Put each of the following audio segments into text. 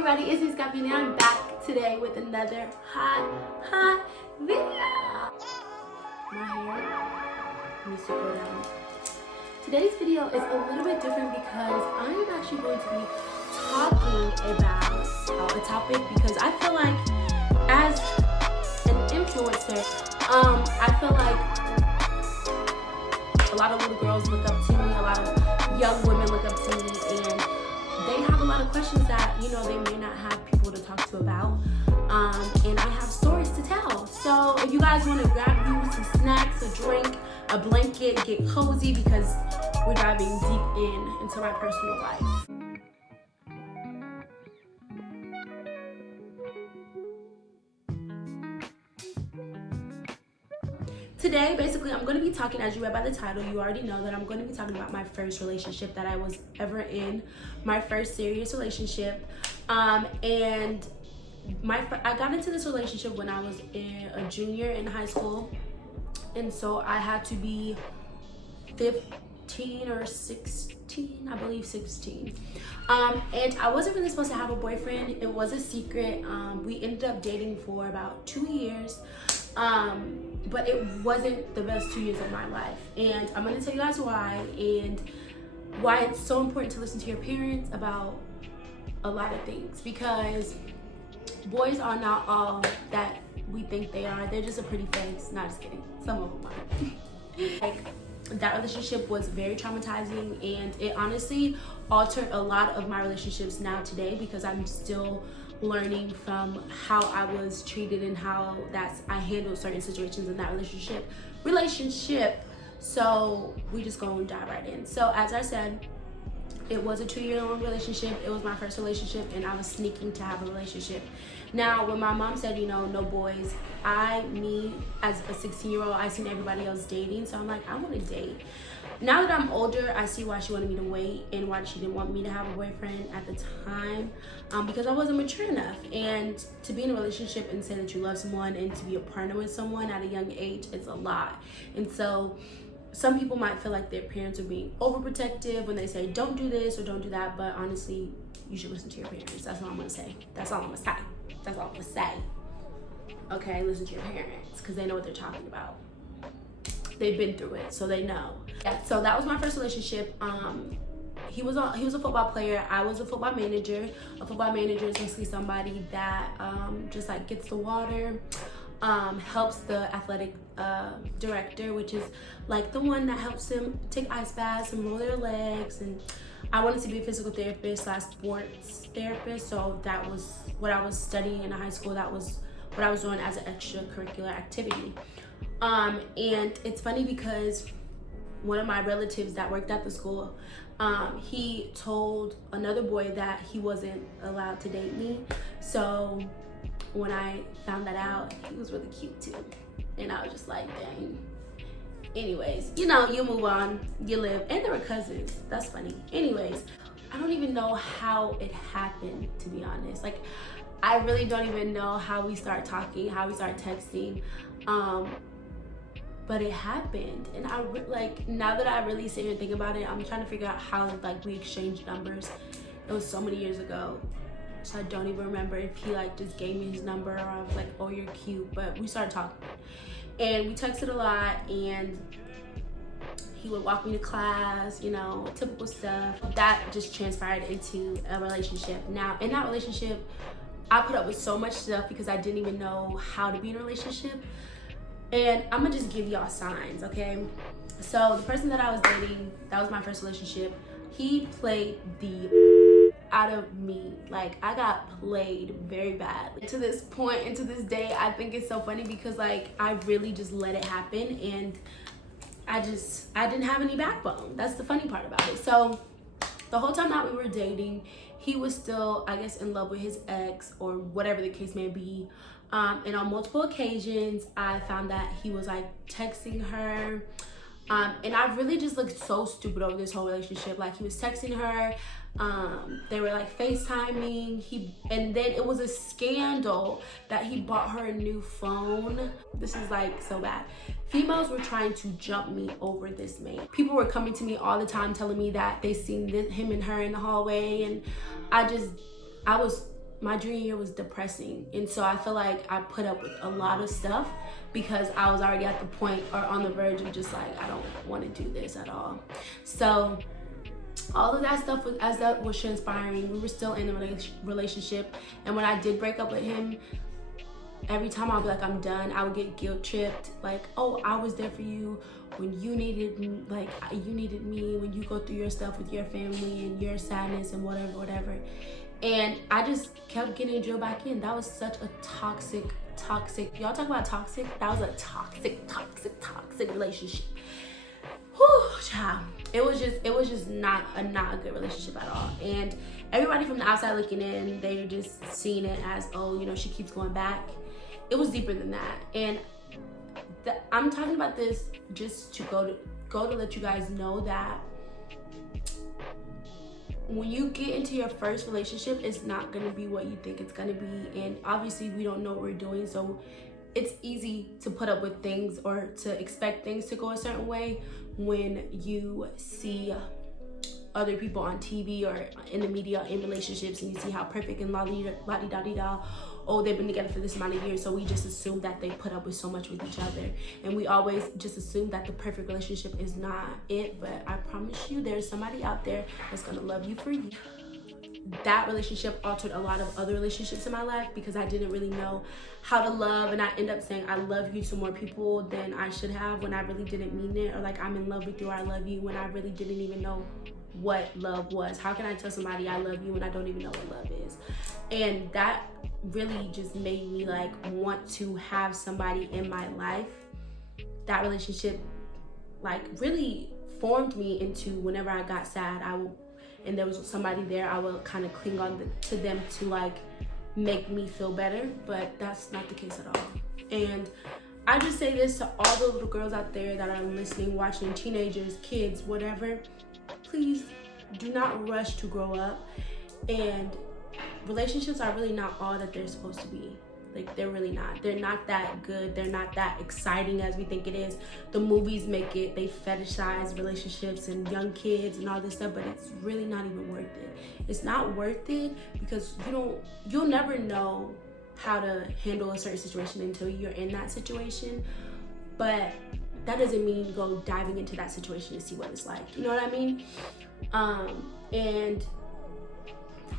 everybody, it's me Skai, and I'm back today with another hot video. My hair needs to go down. Today's video is a little bit different because I'm actually going to be talking about a topic because I feel like as an influencer, I feel like a lot of little girls look up to me, a lot of young women look up to me, and they have a lot of questions that, you know, they may not have people to talk to about. And I have stories to tell. So if you guys want to grab you some snacks, a drink, a blanket, get cozy because we're diving deep into my personal life. Today, basically, I'm going to be talking, as you read by the title, you already know that I'm going to be talking about my first relationship that I was ever in, my first serious relationship. And I got into this relationship when I was a junior in high school. And so I had to be 15 or 16, I believe 16. And I wasn't really supposed to have a boyfriend. It was a secret. We ended up dating for about 2 years. But it wasn't the best 2 years of my life, and I'm going to tell you guys why, and why it's so important to listen to your parents about a lot of things, because boys are not all that we think they are. They're just a pretty face. Not just kidding, some of them are. Like, that relationship was very traumatizing, and it honestly altered a lot of my relationships now today, because I'm still learning from how I was treated and how I handled certain situations in that relationship. So we just gonna dive right in. So as I said, it was a 2-year-long relationship. It was my first relationship, and I was sneaking to have a relationship. Now, when my mom said, you know, no boys, me as a 16-year-old, I seen everybody else dating, so I'm like, I want to date. Now that I'm older, I see why she wanted me to wait and why she didn't want me to have a boyfriend at the time, because I wasn't mature enough. And to be in a relationship and say that you love someone and to be a partner with someone at a young age, it's a lot. And so some people might feel like their parents are being overprotective when they say don't do this or don't do that, but honestly, you should listen to your parents. That's all I'm gonna say. That's all I'm gonna say. That's all I'm gonna say. Okay, listen to your parents, because they know what they're talking about. They've been through it, so they know. Yeah, so that was my first relationship. He was a football player. I was a football manager. A football manager is basically somebody that just like gets the water, helps the athletic director, which is like the one that helps them take ice baths and roll their legs. And I wanted to be a physical therapist / sports therapist, so that was what I was studying in high school. That was what I was doing as an extracurricular activity. And it's funny because one of my relatives that worked at the school, he told another boy that he wasn't allowed to date me. So when I found that out, he was really cute too. And I was just like, dang. Anyways, you know, you move on, you live. And they were cousins. That's funny. Anyways, I don't even know how it happened, to be honest. Like, I really don't even know how we start talking, how we start texting. But it happened, and now that I really sit here and think about it, I'm trying to figure out how like we exchanged numbers. It was so many years ago, so I don't even remember if he like just gave me his number or I was like, oh, you're cute. But we started talking, and we texted a lot, and he would walk me to class, you know, typical stuff. That just transpired into a relationship. Now, in that relationship, I put up with so much stuff because I didn't even know how to be in a relationship. And I'm gonna just give y'all signs, okay? So the person that I was dating, that was my first relationship, he played the out of me. Like, I got played very bad. To this point and to this day, I think it's so funny because like I really just let it happen, and I didn't have any backbone. That's the funny part about it. So the whole time that we were dating, he was still, I guess, in love with his ex or whatever the case may be. And on multiple occasions, I found that he was like texting her. And I really just looked so stupid over this whole relationship. Like, he was texting her. They were like FaceTiming. And then it was a scandal that he bought her a new phone. This is like so bad. Females were trying to jump me over this man. People were coming to me all the time telling me that they seen him and her in the hallway, and I was my junior year was depressing, and so I feel like I put up with a lot of stuff because I was already at the point or on the verge of just like, I don't want to do this at all. So all of that stuff was, as that was transpiring, we were still in a relationship, and when I did break up with him, every time I'd be like, I'm done, I would get guilt tripped, like, oh, I was there for you when you needed me, like you needed me when you go through your stuff with your family and your sadness and whatever. And I just kept getting drilled back in. That was such a toxic, y'all talk about toxic? That was a toxic relationship. Whew, child. It was just not a good relationship at all. And everybody from the outside looking in, they're just seeing it as, oh, you know, she keeps going back. It was deeper than that. And I'm talking about this just to go to let you guys know that when you get into your first relationship, it's not gonna be what you think it's gonna be. And obviously we don't know what we're doing, so it's easy to put up with things or to expect things to go a certain way when you see other people on TV or in the media in relationships, and you see how perfect and la-di-da-di-da, oh, they've been together for this amount of years, so we just assume that they put up with so much with each other, and we always just assume that the perfect relationship is not it. But I promise you, there's somebody out there that's gonna love you for you. That relationship altered a lot of other relationships in my life because I didn't really know how to love, and I end up saying I love you to more people than I should have when I really didn't mean it, or like I'm in love with you or I love you when I really didn't even know what love was. How can I tell somebody I love you when I don't even know what love is? And that really just made me like want to have somebody in my life. That relationship like really formed me into, whenever I got sad, and there was somebody there, I would kind of cling on to them to like make me feel better. But that's not the case at all. And I just say this to all the little girls out there that are listening, watching, teenagers, kids, whatever. Please do not rush to grow up. And relationships are really not all that they're supposed to be. Like, they're really not. They're not that good. They're not that exciting as we think it is. The movies make it. They fetishize relationships and young kids and all this stuff, but it's really not even worth it. It's not worth it because you'll never know how to handle a certain situation until you're in that situation. But that doesn't mean go diving into that situation to see what it's like. You know what I mean? And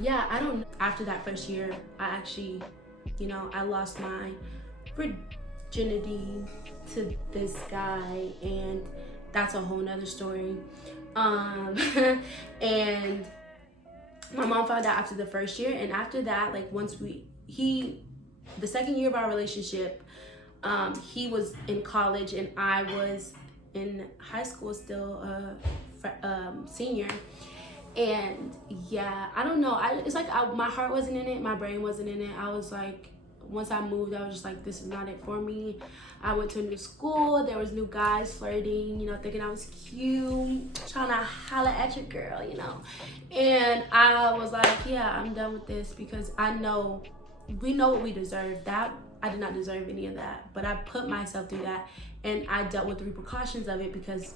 yeah, I don't know. After that first year, I actually, I lost my virginity to this guy, and that's a whole nother story. And my mom found out after the first year, and after that, like the second year of our relationship, he was in college and I was in high school still, senior. And yeah, I don't know. It's like my heart wasn't in it. My brain wasn't in it. I was like, once I moved, I was just like, this is not it for me. I went to a new school. There was new guys flirting, thinking I was cute, trying to holler at your girl, And I was like, yeah, I'm done with this because we know what we deserve. That I did not deserve any of that, but I put myself through that, and I dealt with the repercussions of it because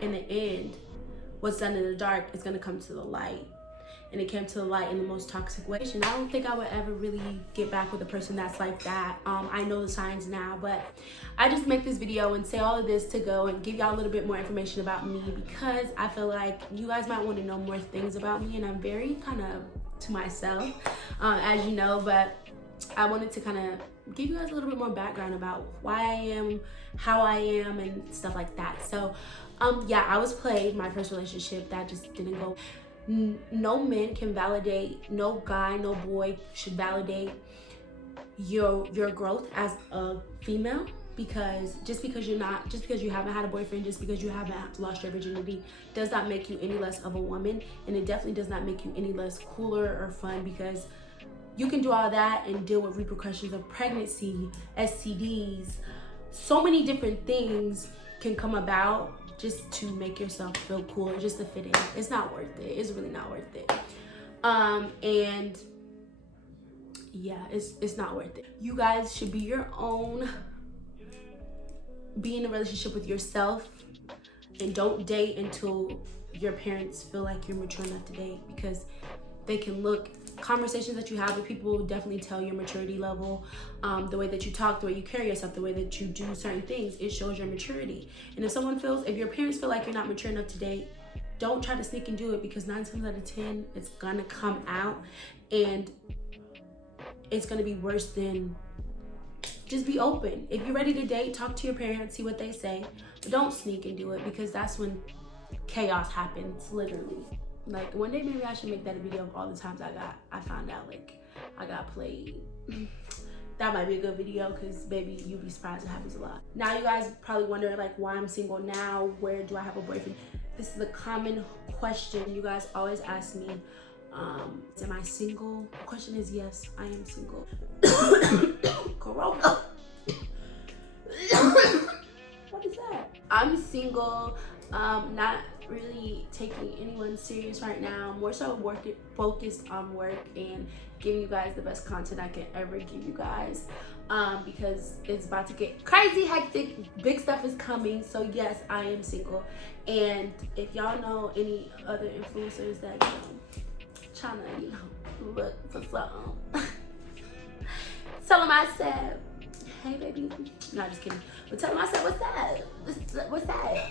in the end, what's done in the dark is going to come to the light. And it came to the light in the most toxic way. And I don't think I would ever really get back with a person that's like that. I know the signs now, but I just make this video and say all of this to go and give y'all a little bit more information about me, because I feel like you guys might want to know more things about me, and I'm very kind of to myself, as you know, but I wanted to kind of give you guys a little bit more background about why I am, how I am, and stuff like that. So yeah, I was played my first relationship. That just didn't go. No man can validate, no guy, no boy should validate your growth as a female, because just because you haven't had a boyfriend, just because you haven't lost your virginity, does not make you any less of a woman, and it definitely does not make you any less cooler or fun, because you can do all that and deal with repercussions of pregnancy, STDs, so many different things can come about just to make yourself feel cool or just to fit in. It's not worth it. It's really not worth it. And yeah, it's not worth it. You guys should be your own. Be in a relationship with yourself, and don't date until your parents feel like you're mature enough to date, because they can look conversations that you have with people will definitely tell your maturity level. The way that you talk, the way you carry yourself, the way that you do certain things, it shows your maturity. And if your parents feel like you're not mature enough to date, don't try to sneak and do it, because 9 times out of 10, it's gonna come out and it's gonna be worse than. Just be open. If you're ready to date, talk to your parents, see what they say, but don't sneak and do it, because that's when chaos happens, literally. Like, one day maybe I should make that a video of all the times I found out like I got played. That might be a good video, because baby, you'd be surprised, it happens a lot. Now you guys probably wondering like why I'm single now, where do I have a boyfriend? This is a common question you guys always ask me. Am I single? The question is yes, I am single. Corona. What is that? I'm single, not really taking anyone serious right now. More so focused on work and giving you guys the best content I can ever give you guys, because it's about to get crazy hectic. Big stuff is coming. So yes, I am single. And if y'all know any other influencers that trying to look for something, tell them I said, hey baby. No, just kidding. But tell them I said, what's that?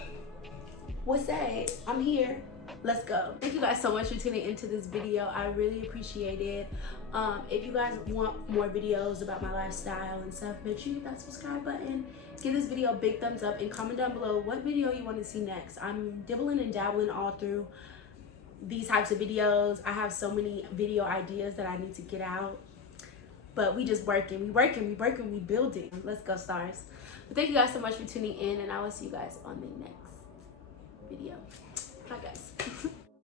I'm here. Let's go. Thank you guys so much for tuning into this video. I really appreciate it. If you guys want more videos about my lifestyle and stuff, make sure you hit that subscribe button. Give this video a big thumbs up and comment down below what video you want to see next. I'm dibbling and dabbling all through these types of videos. I have so many video ideas that I need to get out, but we just working, we building. Let's go, stars. But thank you guys so much for tuning in, and I will see you guys on the next video. Bye guys.